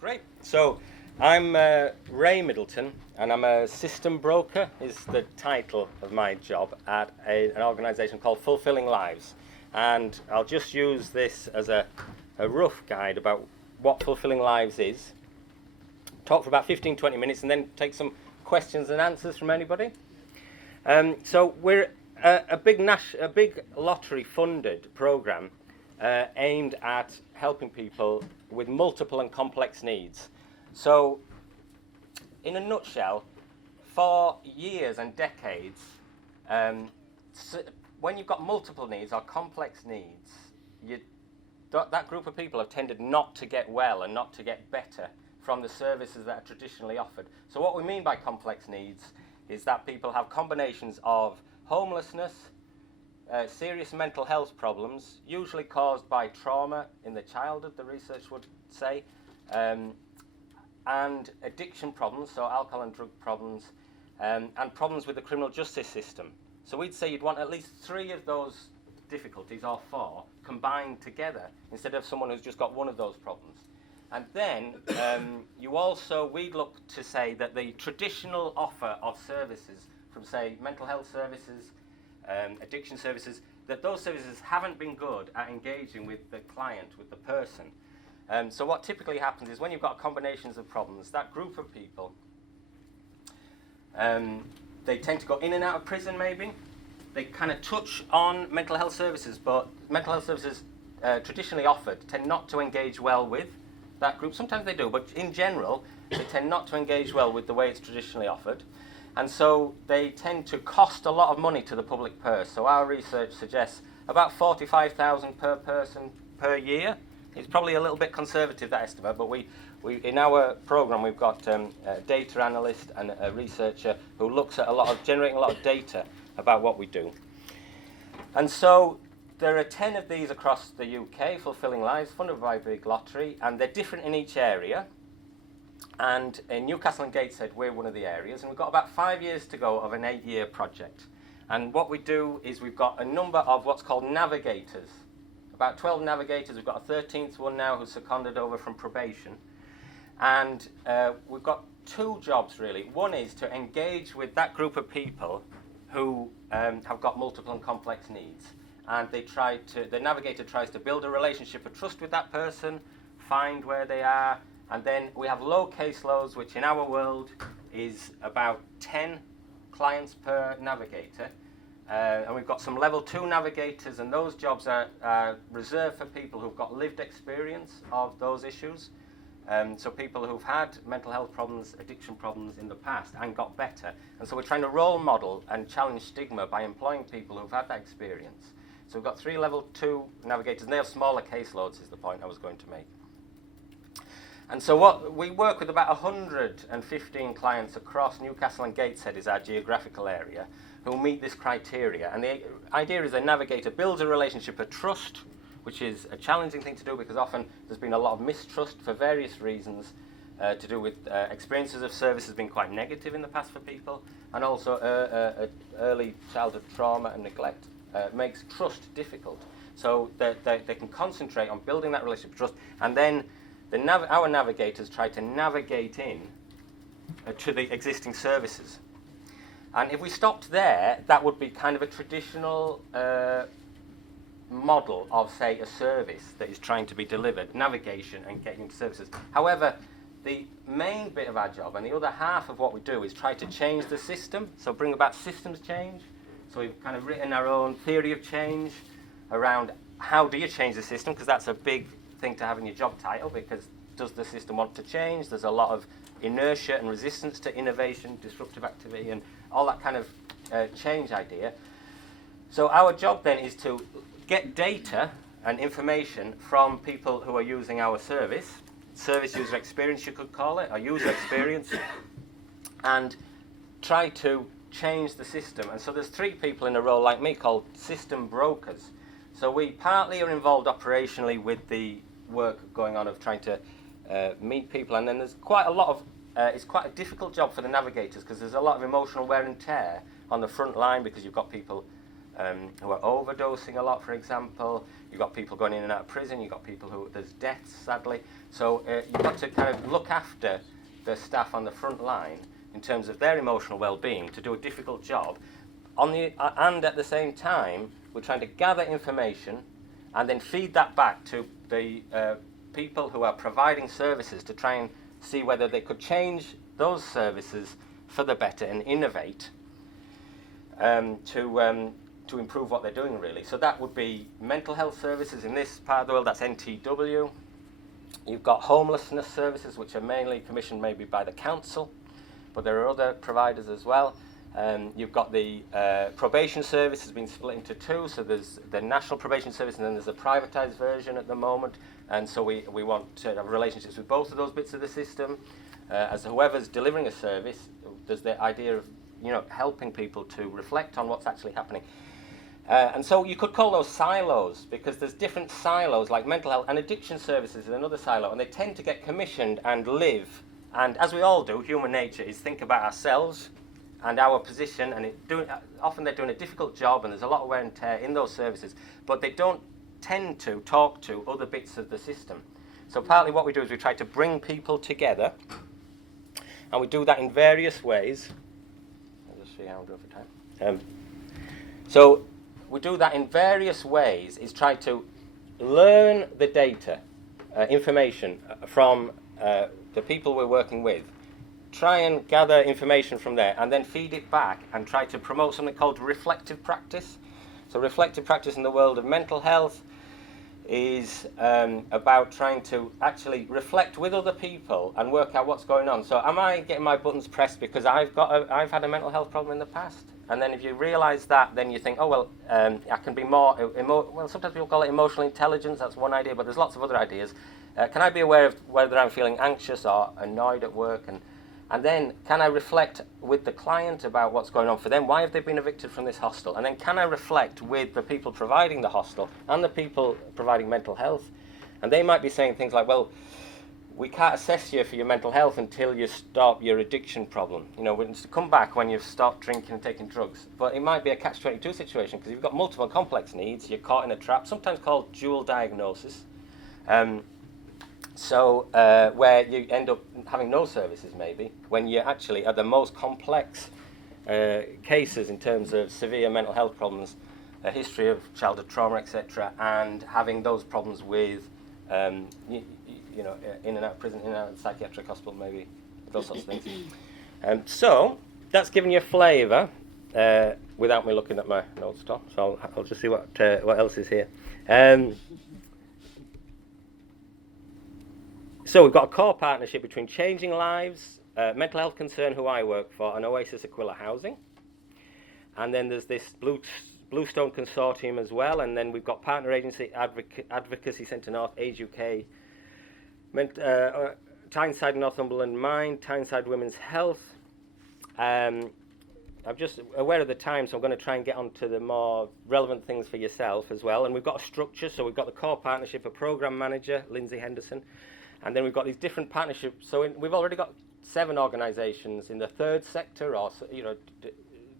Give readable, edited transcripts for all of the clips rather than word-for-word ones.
Great. So I'm Ray Middleton, and I'm a system broker, is the title of my job at an organisation called Fulfilling Lives. And I'll just use this as a rough guide about what Fulfilling Lives is. Talk for about 15-20 minutes and then take some questions and answers from anybody. So we're a big lottery-funded programme aimed at helping people with multiple and complex needs. So, in a nutshell, for years and decades, when you've got multiple needs or complex needs, that group of people have tended not to get well and not to get better from the services that are traditionally offered. So what we mean by complex needs is that people have combinations of homelessness, serious mental health problems, usually caused by trauma in the childhood, the research would say, and addiction problems, so alcohol and drug problems, and problems with the criminal justice system. So we'd say you'd want at least 3 of those difficulties, or 4, combined together, instead of someone who's just got one of those problems. And then we'd look to say that the traditional offer of services from, say, mental health services, addiction services, that those services haven't been good at engaging with the client, with the person. So what typically happens is when you've got combinations of problems, that group of people, they tend to go in and out of prison maybe. They kind of touch on mental health services, but mental health services traditionally offered tend not to engage well with that group. Sometimes they do, but in general, they tend not to engage well with the way it's traditionally offered. And so they tend to cost a lot of money to the public purse. So our research suggests about $45,000 per person per year. It's probably a little bit conservative, that estimate, but we in our program we've got a data analyst and a researcher who looks at generating a lot of data about what we do. And so there are 10 of these across the UK, Fulfilling Lives, funded by a big lottery, and they're different in each area. And in Newcastle and Gateshead, we're one of the areas, and we've got about 5 years to go of an 8-year project. And what we do is we've got a number of what's called navigators, about 12 navigators. We've got a 13th one now who's seconded over from probation. And we've got 2 jobs, really. One is to engage with that group of people who have got multiple and complex needs. And the navigator tries to build a relationship of trust with that person, find where they are, and then we have low caseloads, which in our world is about 10 clients per navigator. And we've got some level 2 navigators, and those jobs are reserved for people who've got lived experience of those issues. So people who've had mental health problems, addiction problems in the past and got better. And so we're trying to role model and challenge stigma by employing people who've had that experience. So we've got 3 level 2 navigators, and they have smaller caseloads, is the point I was going to make. And so we work with about 115 clients across Newcastle and Gateshead is our geographical area, who meet this criteria. And the idea is a navigator builds a relationship of trust, which is a challenging thing to do because often there's been a lot of mistrust for various reasons to do with experiences of services being quite negative in the past for people, and also early childhood trauma and neglect makes trust difficult. So they can concentrate on building that relationship of trust, and then our navigators try to navigate in to the existing services. And if we stopped there, that would be kind of a traditional model of, say, a service that is trying to be delivered, navigation and getting into services. However, the main bit of our job and the other half of what we do is try to change the system, so bring about systems change. So we've kind of written our own theory of change around how do you change the system, because that's a big thing to have in your job title, because does the system want to change? There's a lot of inertia and resistance to innovation, disruptive activity, and all that kind of change idea. So our job then is to get data and information from people who are using our service user experience you could call it, or user experience, and try to change the system. And so there's 3 people in a role like me called system brokers. So we partly are involved operationally with the work going on of trying to meet people, and then there's quite a lot of it's quite a difficult job for the navigators because there's a lot of emotional wear and tear on the front line, because you've got people who are overdosing a lot, for example. you've got people going in and out of prison, you've got people who, there's deaths, sadly. So you've got to kind of look after the staff on the front line in terms of their emotional well-being to do a difficult job. And at the same time, we're trying to gather information and then feed that back to the people who are providing services to try and see whether they could change those services for the better and innovate to improve what they're doing, really. So that would be mental health services in this part of the world, that's NTW. You've got homelessness services, which are mainly commissioned maybe by the council, but there are other providers as well. You've got the probation service has been split into two, so there's the National Probation Service and then there's a privatised version at the moment, and so we want to have relationships with both of those bits of the system. As whoever's delivering a service, there's the idea of helping people to reflect on what's actually happening. And so you could call those silos, because there's different silos, like mental health and addiction services is another silo, and they tend to get commissioned and live. And as we all do, human nature is think about ourselves and our position, and often they're doing a difficult job, and there's a lot of wear and tear in those services, but they don't tend to talk to other bits of the system. So partly what we do is we try to bring people together, and we do that in various ways. I'll just see how I'm doing for time. So we do that in various ways, is try to learn the data, information from the people we're working with, try and gather information from there, and then feed it back and try to promote something called reflective practice. So reflective practice in the world of mental health is about trying to actually reflect with other people and work out what's going on. So am I getting my buttons pressed because I've had a mental health problem in the past? And then if you realise that, then you think, oh, well, I can be more, well, sometimes people call it emotional intelligence, that's one idea, but there's lots of other ideas. Can I be aware of whether I'm feeling anxious or annoyed at work? And then can I reflect with the client about what's going on for them? Why have they been evicted from this hostel? And then can I reflect with the people providing the hostel and the people providing mental health? And they might be saying things like, well, we can't assess you for your mental health until you stop your addiction problem. When to come back when you've stopped drinking and taking drugs. But it might be a catch-22 situation, because you've got multiple complex needs, you're caught in a trap, sometimes called dual diagnosis. Where you end up having no services maybe, when you actually are the most complex cases in terms of severe mental health problems, a history of childhood trauma, etc., and having those problems with in and out of prison, in and out of psychiatric hospital, maybe, those sorts of things. So, that's giving you a flavour, without me looking at my notes, Tom, so I'll just see what else is here. So we've got a core partnership between Changing Lives, Mental Health Concern, who I work for, and Oasis Aquila Housing. And then there's this Bluestone Consortium as well, and then we've got Partner Agency, Advocacy Centre North, Age UK, Tyneside Northumberland Mind, Tyneside Women's Health. I'm just aware of the time, so I'm going to try and get on to the more relevant things for yourself as well. And we've got a structure, so we've got the core partnership, a programme manager, Lindsay Henderson, and then we've got these different partnerships. So we've already got 7 organisations in the third sector, or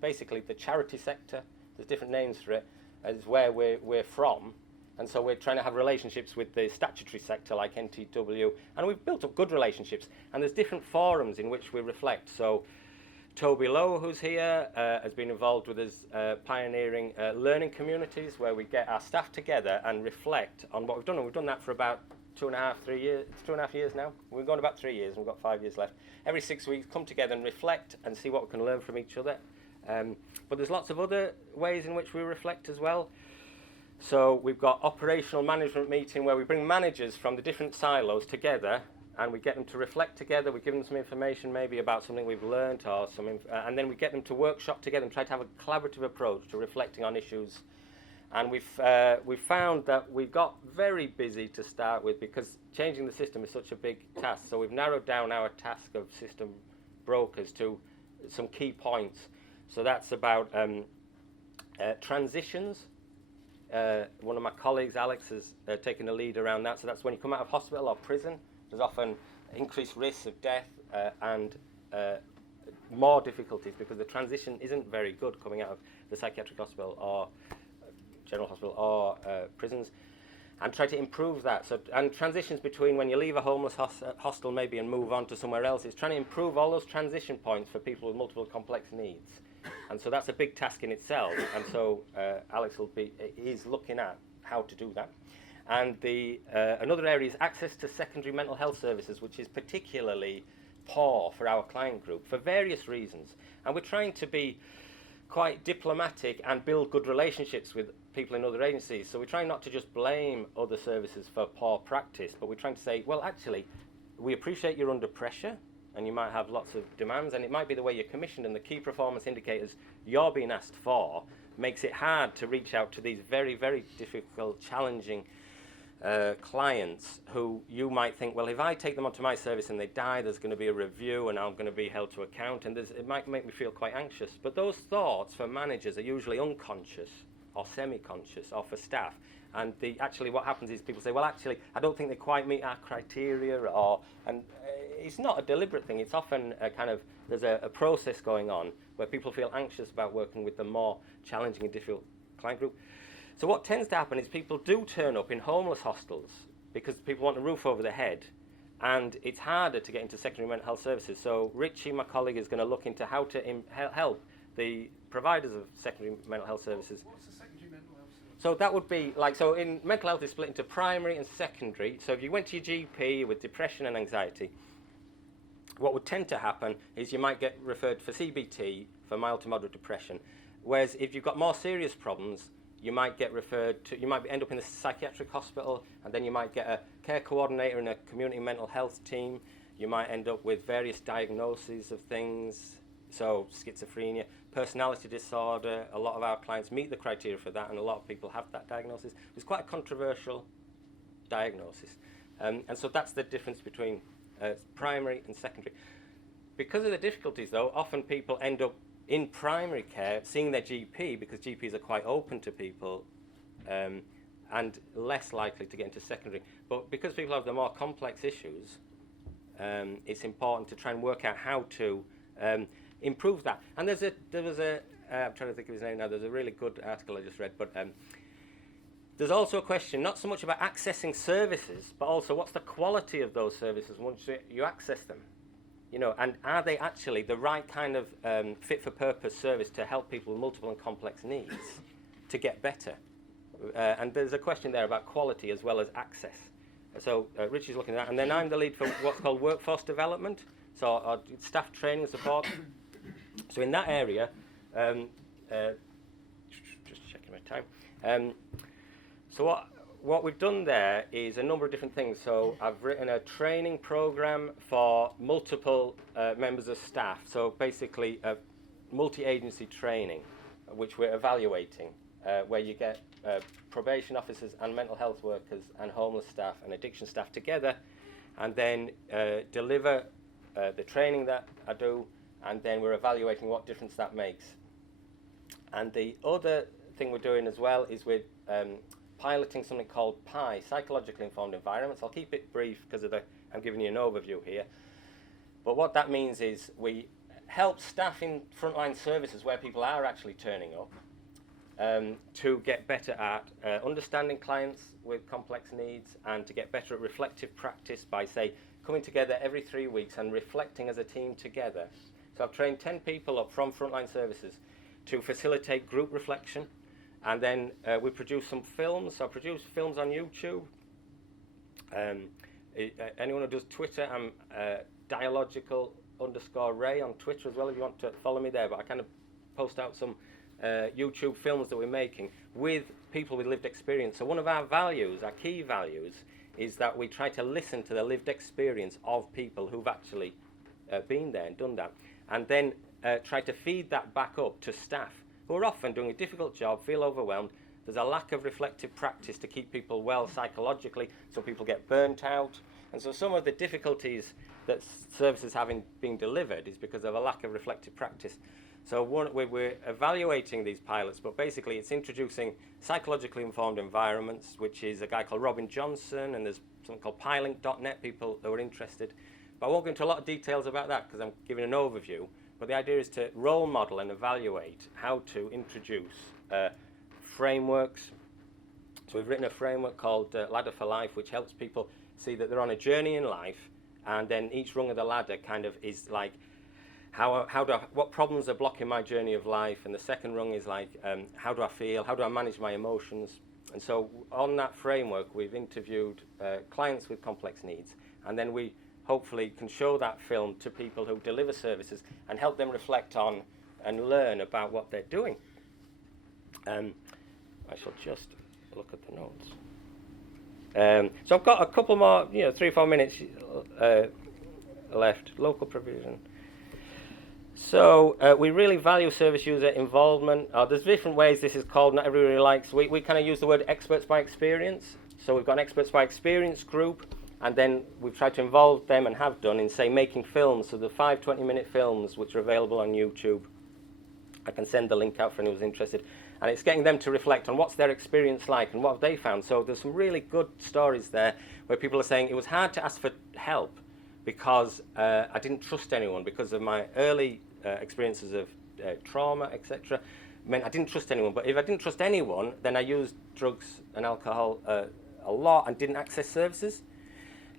basically the charity sector. There's different names for it, as where we're from. And so we're trying to have relationships with the statutory sector like NTW, and we've built up good relationships. And there's different forums in which we reflect. So Toby Lowe, who's here, has been involved with us pioneering learning communities, where we get our staff together and reflect on what we've done. And we've done that for about 2.5 years now. We've gone about 3 years, and we've got 5 years left. Every 6 weeks, come together and reflect and see what we can learn from each other. But there's lots of other ways in which we reflect as well. So we've got operational management meeting, where we bring managers from the different silos together, and we get them to reflect together. We give them some information maybe about something we've learned, or and then we get them to workshop together and try to have a collaborative approach to reflecting on issues. And we've found that we got very busy to start with, because changing the system is such a big task. So we've narrowed down our task of system brokers to some key points. So that's about transitions. One of my colleagues, Alex, has taken the lead around that. So that's when you come out of hospital or prison, there's often increased risks of death and more difficulties, because the transition isn't very good coming out of the psychiatric hospital or general hospital or prisons. and try to improve that. So, and transitions between when you leave a homeless hostel maybe and move on to somewhere else, it's trying to improve all those transition points for people with multiple complex needs. And so that's a big task in itself. And so Alex is looking at how to do that. And another area is access to secondary mental health services, which is particularly poor for our client group for various reasons. And we're trying to be quite diplomatic and build good relationships with people in other agencies. So we're trying not to just blame other services for poor practice, but we're trying to say, well, actually, we appreciate you're under pressure and you might have lots of demands, and it might be the way you're commissioned and the key performance indicators you're being asked for makes it hard to reach out to these very, very difficult, challenging clients who you might think, well, if I take them onto my service and they die, there's going to be a review and I'm going to be held to account, and it might make me feel quite anxious. But those thoughts for managers are usually unconscious or semi-conscious, or for staff. And actually what happens is people say, well, actually, I don't think they quite meet our criteria, and it's not a deliberate thing. It's often there's a process going on where people feel anxious about working with the more challenging and difficult client group. So what tends to happen is people do turn up in homeless hostels because people want a roof over their head, and it's harder to get into secondary mental health services. So Richie, my colleague, is going to look into how to help the providers of secondary mental health services. What's a secondary mental health service? So that would be so in mental health is split into primary and secondary. So if you went to your GP with depression and anxiety, what would tend to happen is you might get referred for CBT, for mild to moderate depression. Whereas if you've got more serious problems, you might get referred to, you might end up in a psychiatric hospital, and then you might get a care coordinator in a community mental health team. You might end up with various diagnoses of things, so schizophrenia, personality disorder. A lot of our clients meet the criteria for that, and a lot of people have that diagnosis. It's quite a controversial diagnosis. And so that's the difference between primary and secondary. Because of the difficulties, though, often people end up in primary care seeing their GP, because GPs are quite open to people and less likely to get into secondary. But because people have the more complex issues, it's important to try and work out how to improve that. And there was a I'm trying to think of his name now, there's a really good article I just read, but there's also a question not so much about accessing services, but also what's the quality of those services once you access them. You know, and are they actually the right kind of fit-for-purpose service to help people with multiple and complex needs to get better? And there's a question there about quality as well as access. So Richie's looking at that. And then I'm the lead for what's called workforce development, so staff training and support. So in that area, just checking my time. So what we've done there is a number of different things. So I've written a training program for multiple members of staff. So basically a multi-agency training, which we're evaluating, where you get probation officers and mental health workers and homeless staff and addiction staff together, and then deliver the training that I do, and then we're evaluating what difference that makes. And the other thing we're doing as well is we're piloting something called PI, Psychologically Informed Environments. I'll keep it brief because I'm giving you an overview here. But what that means is we help staff in frontline services where people are actually turning up to get better at understanding clients with complex needs, and to get better at reflective practice by, say, coming together every 3 weeks and reflecting as a team together. So I've trained 10 people up from frontline services to facilitate group reflection. And then we produce some films. So I produce films on YouTube. Anyone who does Twitter, I'm dialogical_Ray on Twitter as well, if you want to follow me there. But I kind of post out some YouTube films that we're making with people with lived experience. So one of our values, our key values, is that we try to listen to the lived experience of people who've actually been there and done that. And then try to feed that back up to staff who are often doing a difficult job, feel overwhelmed. There's a lack of reflective practice to keep people well psychologically, so people get burnt out. And so some of the difficulties that services have in being delivered is because of a lack of reflective practice. So we're evaluating these pilots, but basically it's introducing psychologically informed environments, which is a guy called Robin Johnson, and there's something called pilink.net, people that were interested. But I won't go into a lot of details about that because I'm giving an overview. But the idea is to role model and evaluate how to introduce frameworks, So we've written a framework called Ladder for Life, which helps people see that they're on a journey in life, and then each rung of the ladder kind of is like, what problems are blocking my journey of life, and the second rung is like, how do I feel, how do I manage my emotions? And so on that framework, we've interviewed clients with complex needs, and then we hopefully can show that film to people who deliver services and help them reflect on and learn about what they're doing. I shall just look at the notes. So I've got a couple more, 3 or 4 minutes left. Local provision. So we really value service user involvement. There's different ways this is called, not everybody likes. We kind of use the word experts by experience. So we've got an experts by experience group, and then we've tried to involve them, and have done, in, say, making films. So the 5 20-minute films, which are available on YouTube. I can send the link out for anyone who's interested. And it's getting them to reflect on what's their experience like and what have they found. So there's some really good stories there where people are saying it was hard to ask for help because I didn't trust anyone because of my early experiences of trauma, etc. Meant I didn't trust anyone. But if I didn't trust anyone, then I used drugs and alcohol a lot and didn't access services.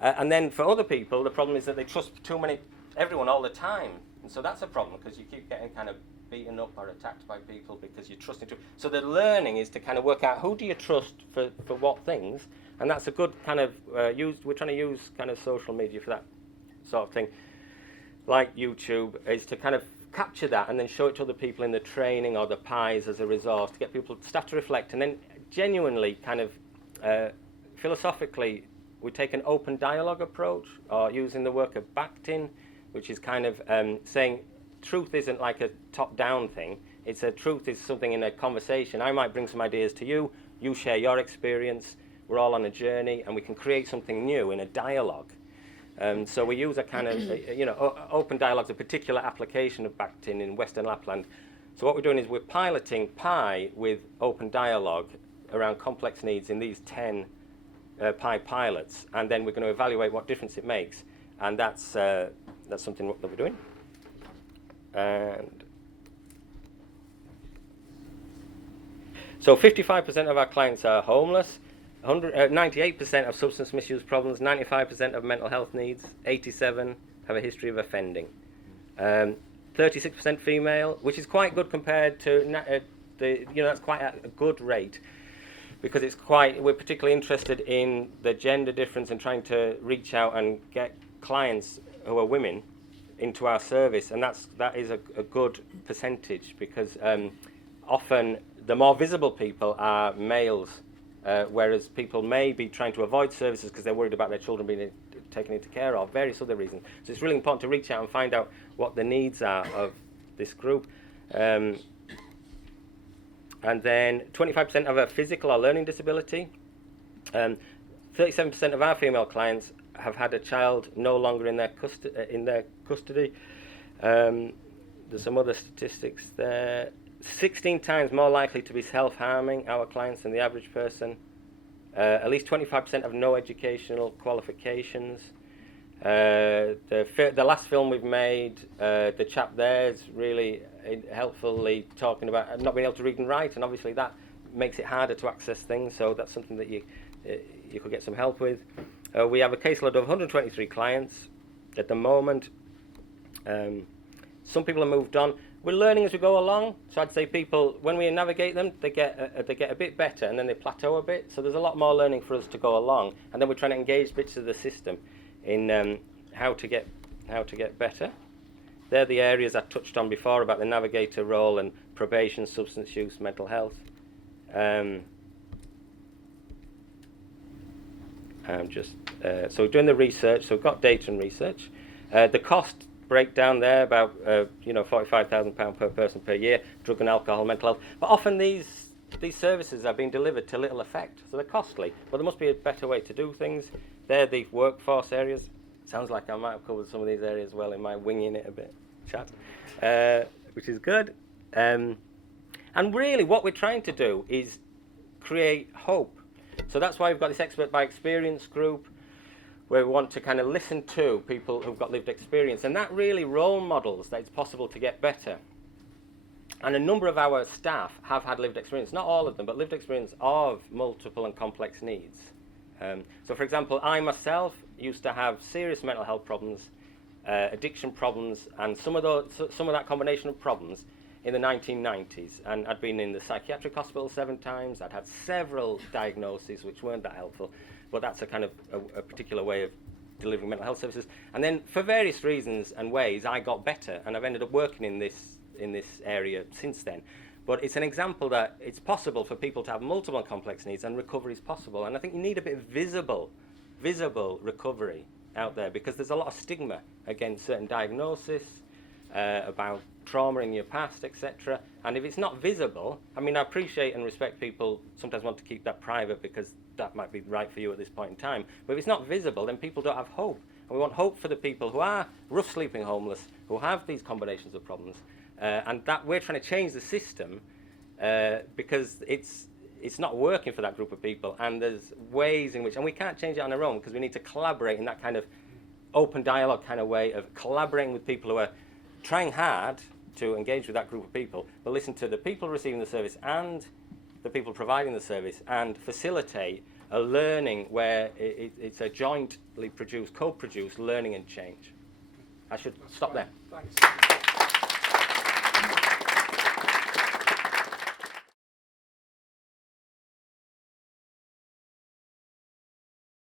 And then for other people, the problem is that they trust everyone all the time. And so that's a problem because you keep getting kind of beaten up or attacked by people because you're trusting to. So the learning is to kind of work out who do you trust for what things, and that's a good kind of we're trying to use kind of social media for that sort of thing, like YouTube, is to kind of capture that and then show it to other people in the training or the pies as a resource to get staff to reflect, and then genuinely kind of philosophically we take an open dialogue approach, or using the work of Bakhtin, which is kind of saying truth isn't like a top-down thing. Truth is something in a conversation. I might bring some ideas to you, you share your experience, we're all on a journey, and we can create something new in a dialogue. So we use a kind of, open dialogue, a particular application of Bakhtin in Western Lapland. So what we're doing is we're piloting PI with open dialogue around complex needs in these 10 PI pilots, and then we're going to evaluate what difference it makes, and that's something that we're doing. And so 55% of our clients are homeless, 98% have substance misuse problems, 95% have mental health needs, 87% have a history of offending. 36% female, which is quite good compared to that's quite a good rate, because we're particularly interested in the gender difference and trying to reach out and get clients who are women into our service, and that is a good percentage, because often the more visible people are males, whereas people may be trying to avoid services because they're worried about their children being taken into care or various other reasons. So it's really important to reach out and find out what the needs are of this group. And then 25% have a physical or learning disability. 37% of our female clients have had a child no longer in their custody. There's some other statistics there. 16 times more likely to be self-harming, our clients, than the average person. At least 25% have no educational qualifications. The last film we've made, the chap there is really helpfully talking about not being able to read and write, and obviously that makes it harder to access things, so that's something that you could get some help with. We have a caseload of 123 clients at the moment. Some people have moved on. We're learning as we go along, so I'd say people, when we navigate them, they get a bit better, and then they plateau a bit, so there's a lot more learning for us to go along, and then we're trying to engage bits of the system in how to get better. They're the areas I touched on before about the navigator role and probation, substance use, mental health. So we're doing the research, so we've got data and research. The cost breakdown there, about £45,000 per person per year, drug and alcohol, mental health. But often these services are being delivered to little effect, so they're costly. But there must be a better way to do things. They're the workforce areas. Sounds like I might have covered some of these areas well in my winging it a bit chat, which is good. And really what we're trying to do is create hope. So that's why we've got this expert by experience group, where we want to kind of listen to people who've got lived experience, and that really role models that it's possible to get better. And a number of our staff have had lived experience, not all of them, but lived experience of multiple and complex needs. So, for example, I myself used to have serious mental health problems, addiction problems, and some of that combination of problems in the 1990s. And I'd been in the psychiatric hospital 7 times. I'd had several diagnoses which weren't that helpful, but that's a kind of a particular way of delivering mental health services. And then, for various reasons and ways, I got better, and I've ended up working in this area since then. But it's an example that it's possible for people to have multiple and complex needs, and recovery is possible. And I think you need a bit of visible recovery out there, because there's a lot of stigma against certain diagnoses, about trauma in your past, etc. And if it's not visible, I mean, I appreciate and respect people sometimes want to keep that private because that might be right for you at this point in time. But if it's not visible, then people don't have hope. And we want hope for the people who are rough sleeping homeless, who have these combinations of problems. And that we're trying to change the system because it's not working for that group of people, and there's ways in which, and we can't change it on our own because we need to collaborate in that kind of open dialogue kind of way of collaborating with people who are trying hard to engage with that group of people, but listen to the people receiving the service and the people providing the service, and facilitate a learning where it's a jointly produced, co-produced learning and change. I should stop there. Thanks.